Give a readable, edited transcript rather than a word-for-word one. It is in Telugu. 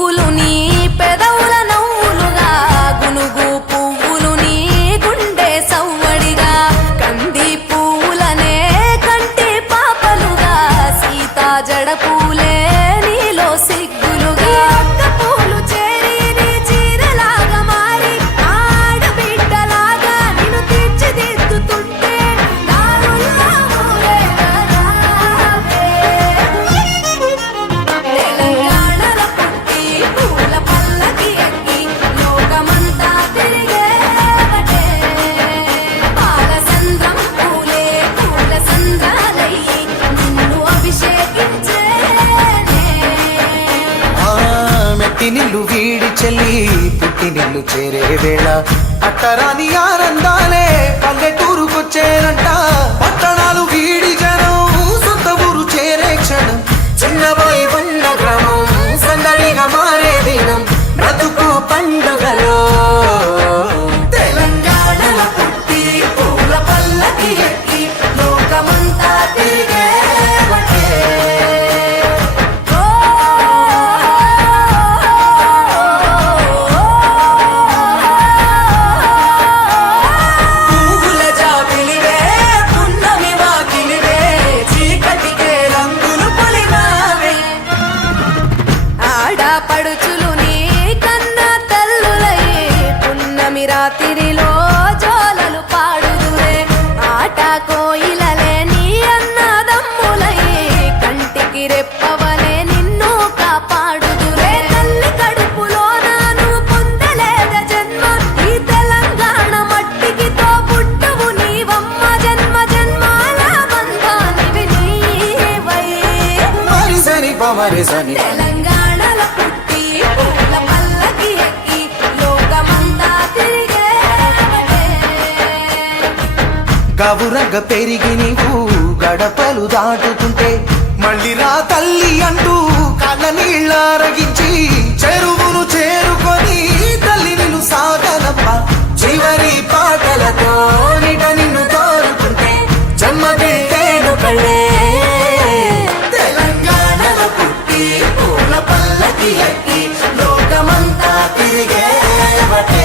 పువ్వులు నీ పెదవుల నవ్వులుగా గునుగు పువ్వులు నీ గుండె సవ్వడిగా కంది పువ్వులనే కంటి పాపలుగా సీతా జడ పూలే నీలో సిగ్గులుగా ఒక్క పూలు చేరి నీ చీరలాగా మారి ఆడబిడ్డలాగా నిన్ను తీర్చిదిద్దుతుంటే దారుల్లా ఊరేగరావే. తెలంగాణల పుట్టి పూల పల్లకి ఎక్కి లోకమంతా తిరిగేవటే. పాలసంద్రం పూలే పూల సంద్రాలయ్యి నిన్ను అభిషేకించేనే. మెట్టి నిల్లు వీడి చెల్లి పుట్టి నిల్లు చేరే వేళ అట్టరాని ఆనందాలే పల్లెటూరుకొచ్చేనంట. పట్టణాలు వీడి జనం సొంత ఊరు చేరే క్షణం చిన్నబోయి ఉన్న గ్రామం సందడిగా మారే దినం బ్రతుకు పండుగలో. తెలంగాణల పుట్టి పూల పల్లకి ఎక్కి లోకమంతా తిరిగేవటే. పువ్వుల జాబిలివే పున్నమి వాకిలివే చీకటికే రంగులు పొలిమావే. ఆడపడుచులు నీ కన్న తల్లులయ్యే పున్నమి రాత్రిలో జోలలు పాడుదురే. ఆట కోయిలలే నీ అన్నదమ్ములయ్యే కంటికి రెప్పవలే నిన్ను కాపాడుదురే. తల్లి కడుపులో నాను పొందలేద జన్మ ఈ తెలంగాణ మట్టికి తో పుట్టువు నీవమ్మ. జన్మ జన్మాల బంధానివి నీవై. మరిసని పమరిసని తెలంగాణల పుట్టి పూల పల్లకి ఎక్కి లోకమంతా తిరిగేవటే. గవురగ పెరిగి నీవు గడపలు దాటుతుంటే మళ్ళీ రా తల్లి అంటూ కళ్ళ నీళ్ళారగించి చెరువును చేరుకొని తల్లి నిన్ను సాగనప్ప. చివరి పాటలతో నిట నిన్ను తోరుకుంటే జన్మ పెట్టేను కళ్ళే. తెలంగాణల పుట్టి పూల పల్లకి ఎక్కి లోకమంతా తిరిగేవటే.